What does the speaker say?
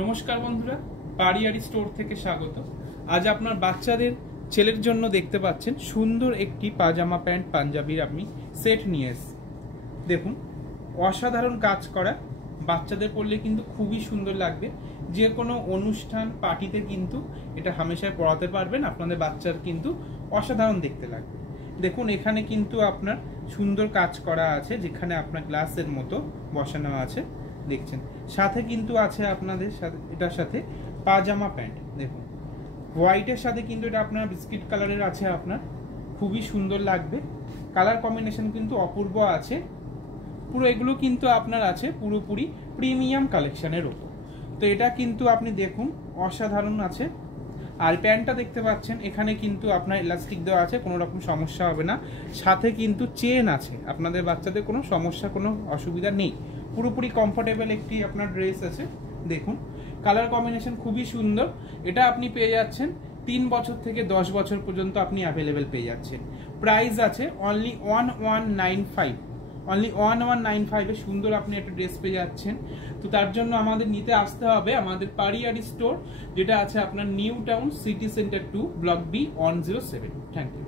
নমস্কার বন্ধুরা, পারিয়ারি স্টোর থেকে স্বাগত। আজ আপনার বাচ্চাদের ছেলের জন্য দেখতে পাচ্ছেন সুন্দর একটি পাজামা প্যান্ট পাঞ্জাবির আমি সেট নিয়ে এসেছি। দেখুন, অসাধারণ কাজ করা, বাচ্চাদের পরলে কিন্তু খুবই সুন্দর লাগবে। যে কোনো অনুষ্ঠান পার্টিতে কিন্তু এটা হামেশায় পরাতে পারবেন, আপনাদের বাচ্চার কিন্তু অসাধারণ দেখতে লাগবে। দেখুন, এখানে কিন্তু আপনার সুন্দর কাজ করা আছে, যেখানে আপনার গ্লাসের মতো বসানো আছে দেখছেন। সাথে কিন্তু আছে আপনাদের সাথে এটার সাথে পাজামা প্যান্ট। দেখুন, হোয়াইটের সাথে কিন্তু এটা আপনার বিস্কিট কালারের আছে, আপনার খুবই সুন্দর লাগবে। কালার কম্বিনেশন কিন্তু অপূর্ব আছে। পুরো এগুলো কিন্তু আপনার আছে পুরোপুরি প্রিমিয়াম কালেকশনের ওপর। তো এটা কিন্তু আপনি দেখুন অসাধারণ আছে। আর প্যান্টটা দেখতে পাচ্ছেন, এখানে কিন্তু আপনার ইলাস্টিক দেওয়া আছে, কোনো রকম সমস্যা হবে না। সাথে কিন্তু চেন আছে, আপনাদের বাচ্চাদের কোনো সমস্যা কোনো অসুবিধা নেই। পুরোপুরি কমফোর্টেবল একটি আপনার ড্রেস আছে। দেখুন, কালার কম্বিনেশন খুবই সুন্দর। এটা আপনি পেয়ে যাচ্ছেন 3 বছর থেকে 10 বছর পর্যন্ত আপনি অ্যাভেলেবেল পেয়ে যাচ্ছেন। প্রাইস আছে অনলি 1195, অনলি 1195 এ সুন্দর আপনি একটা ড্রেস পেয়ে যাচ্ছেন। তো তার জন্য আমাদের নিতে আসতে হবে আমাদের পারিয়ারি স্টোর, যেটা আছে আপনার New Town City Centre 2 block B 107। Thank you.